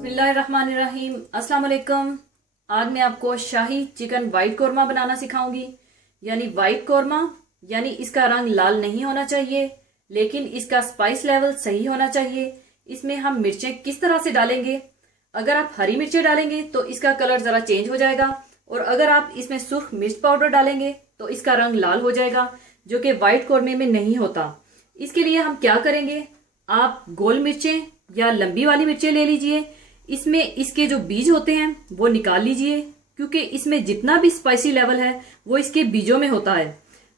बिस्मिल्लाहिर्रहमानिर्रहीम। अस्सलाम वालेकुम। आज मैं आपको शाही चिकन वाइट कौरमा बनाना सिखाऊंगी। यानी वाइट कौरमा यानी इसका रंग लाल नहीं होना चाहिए, लेकिन इसका स्पाइस लेवल सही होना चाहिए। इसमें हम मिर्चें किस तरह से डालेंगे, अगर आप हरी मिर्चें डालेंगे तो इसका कलर ज़रा चेंज हो जाएगा, और अगर आप इसमें सुर्ख मिर्च पाउडर डालेंगे तो इसका रंग लाल हो जाएगा, जो कि वाइट कौरमे में नहीं होता। इसके लिए हम क्या करेंगे, आप गोल मिर्चें या लंबी वाली मिर्चें ले लीजिए। इसमें इसके जो बीज होते हैं वो निकाल लीजिए, क्योंकि इसमें जितना भी स्पाइसी लेवल है वो इसके बीजों में होता है।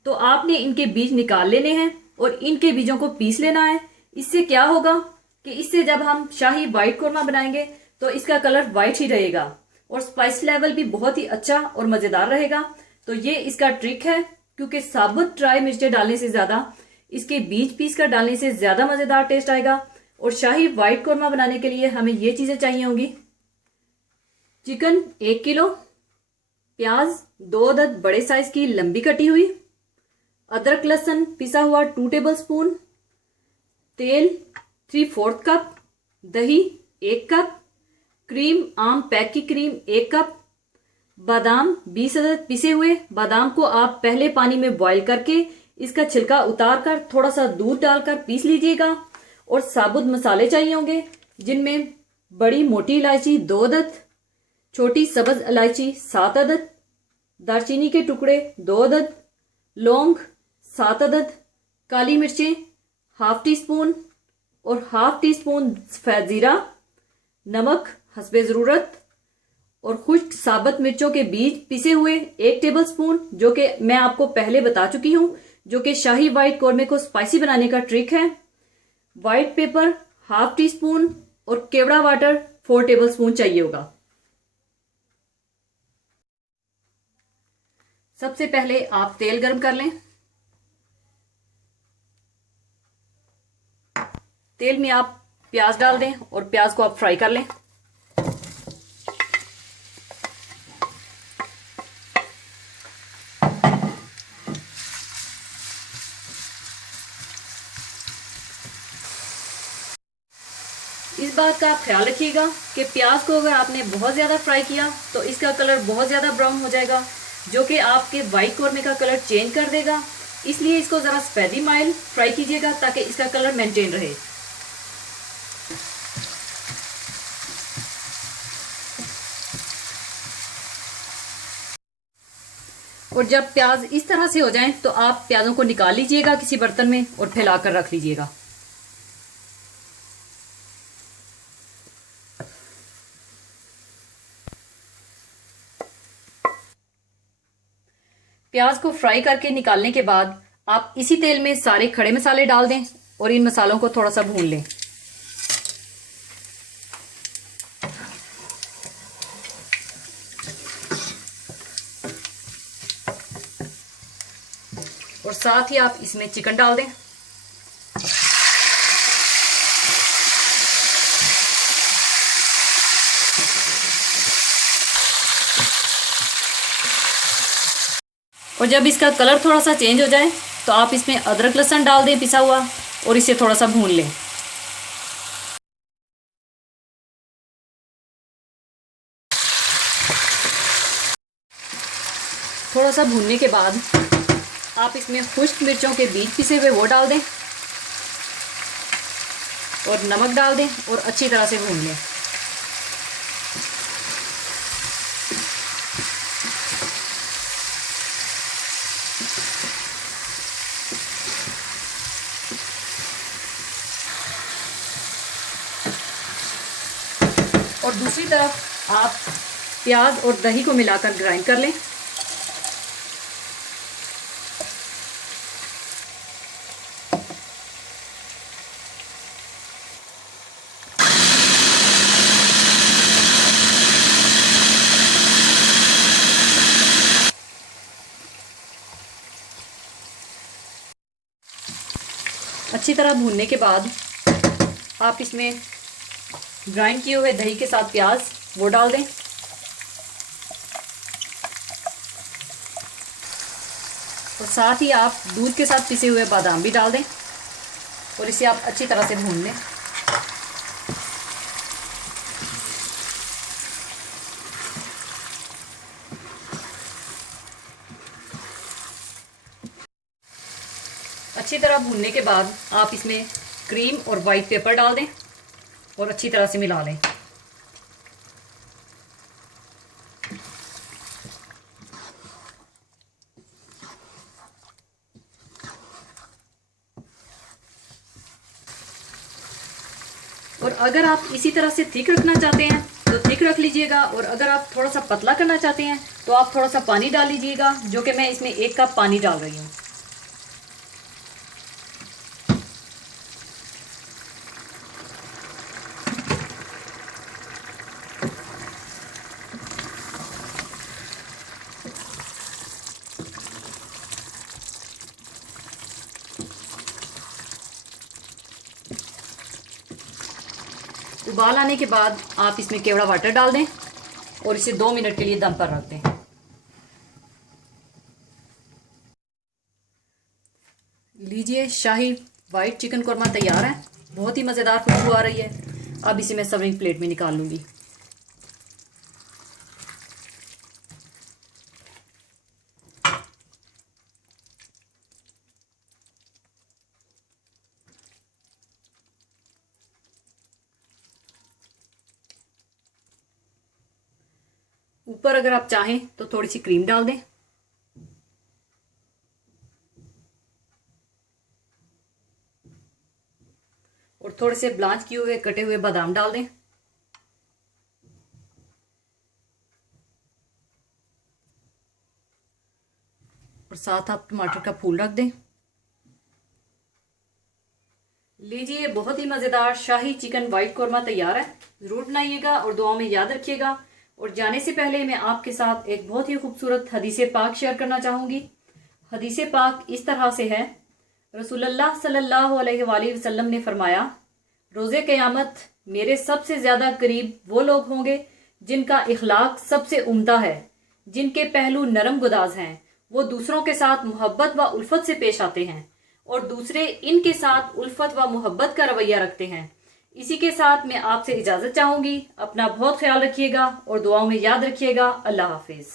तो आपने इनके बीज निकाल लेने हैं और इनके बीजों को पीस लेना है। इससे क्या होगा कि इससे जब हम शाही वाइट कौरमा बनाएंगे तो इसका कलर वाइट ही रहेगा और स्पाइस लेवल भी बहुत ही अच्छा और मजेदार रहेगा। तो ये इसका ट्रिक है, क्योंकि साबुत ड्राई मिर्चें डालने से ज्यादा इसके बीज पीस कर डालने से ज्यादा मजेदार टेस्ट आएगा। और शाही वाइट कौरमा बनाने के लिए हमें ये चीजें चाहिए होंगी: चिकन 1 किलो, प्याज 2 अदद बड़े साइज की लंबी कटी हुई, अदरक लहसुन पिसा हुआ 2 टेबलस्पून, तेल 3/4 कप, दही 1 कप, क्रीम आम पैक की क्रीम 1 कप, बादाम 20 अदद पिसे हुए। बादाम को आप पहले पानी में बॉईल करके इसका छिलका उतार कर थोड़ा सा दूध डालकर पीस लीजिएगा। और साबुत मसाले चाहिए होंगे, जिनमें बड़ी मोटी इलायची 2 अदद, छोटी सब्ज इलायची 7 अदद, दालचीनी के टुकड़े 2 अदद, लौंग 7 अदद, काली मिर्चें 1/2 टीस्पून और 1/2 टीस्पून सफेद जीरा, नमक हस्बे जरूरत, और खुश्क साबुत मिर्चों के बीज पिसे हुए 1 टेबलस्पून, जो कि मैं आपको पहले बता चुकी हूं, जो कि शाही वाइट कौरमे को स्पाइसी बनाने का ट्रिक है। व्हाइट पेपर 1/2 टीस्पून और केवड़ा वाटर 4 टेबलस्पून चाहिए होगा। सबसे पहले आप तेल गर्म कर लें। तेल में आप प्याज डाल दें और प्याज को आप फ्राई कर लें। इस बात का आप ख्याल रखिएगा कि प्याज को अगर आपने बहुत ज़्यादा फ्राई किया तो इसका कलर बहुत ज़्यादा ब्राउन हो जाएगा, जो कि आपके वाइट कौरमे का कलर चेंज कर देगा। इसलिए इसको ज़रा सफेदी माइल फ्राई कीजिएगा ताकि इसका कलर मेंटेन रहे। और जब प्याज इस तरह से हो जाएं तो आप प्याजों को निकाल लीजिएगा किसी बर्तन में और फैलाकर रख लीजिएगा। प्याज को फ्राई करके निकालने के बाद आप इसी तेल में सारे खड़े मसाले डाल दें और इन मसालों को थोड़ा सा भून लें। और साथ ही आप इसमें चिकन डाल दें। और जब इसका कलर थोड़ा सा चेंज हो जाए तो आप इसमें अदरक लहसुन डाल दें पिसा हुआ और इसे थोड़ा सा भून लें। थोड़ा सा भूनने के बाद आप इसमें खुश्क मिर्चों के बीज पिसे हुए वो डाल दें और नमक डाल दें और अच्छी तरह से भून लें। और दूसरी तरफ आप प्याज और दही को मिलाकर ग्राइंड कर लें। अच्छी तरह भूनने के बाद आप इसमें ग्राइंड किए हुए दही के साथ प्याज वो डाल दें और साथ ही आप दूध के साथ पिसे हुए बादाम भी डाल दें और इसे आप अच्छी तरह से भून लें। अच्छी तरह भूनने के बाद आप इसमें क्रीम और वाइट पेपर डाल दें और अच्छी तरह से मिला लें। और अगर आप इसी तरह से थिक रखना चाहते हैं तो थिक रख लीजिएगा, और अगर आप थोड़ा सा पतला करना चाहते हैं तो आप थोड़ा सा पानी डाल लीजिएगा, जो कि मैं इसमें 1 कप पानी डाल रही हूँ। उबाल आने के बाद आप इसमें केवड़ा वाटर डाल दें और इसे 2 मिनट के लिए दम पर रख दें। लीजिए, शाही वाइट चिकन कोरमा तैयार है। बहुत ही मज़ेदार खुशबू आ रही है। अब इसे मैं सर्विंग प्लेट में निकाल लूँगी। ऊपर अगर आप चाहें तो थोड़ी सी क्रीम डाल दें। और थोड़े से ब्लांच किए हुए कटे हुए बादाम डाल दें। और साथ आप टमाटर का फूल रख दें। लीजिए, बहुत ही मज़ेदार शाही चिकन वाइट कोरमा तैयार है। ज़रूर बनाइएगा और दुआओं में याद रखिएगा। और जाने से पहले मैं आपके साथ एक बहुत ही खूबसूरत हदीसे पाक शेयर करना चाहूँगी। हदीसे पाक इस तरह से है, रसूलुल्लाह सल्लल्लाहु अलैहि वसल्लम ने फरमाया, रोज़े क़यामत मेरे सबसे ज़्यादा करीब वो लोग होंगे जिनका इखलाक सबसे उम्दा है, जिनके पहलू नरम गुदाज हैं, वो दूसरों के साथ मोहब्बत व उल्फत से पेश आते हैं और दूसरे इनके साथ उल्फत व मोहब्बत का रवैया रखते हैं। इसी के साथ मैं आपसे इजाज़त चाहूँगी। अपना बहुत ख्याल रखिएगा और दुआओं में याद रखिएगा। अल्लाह हाफिज़।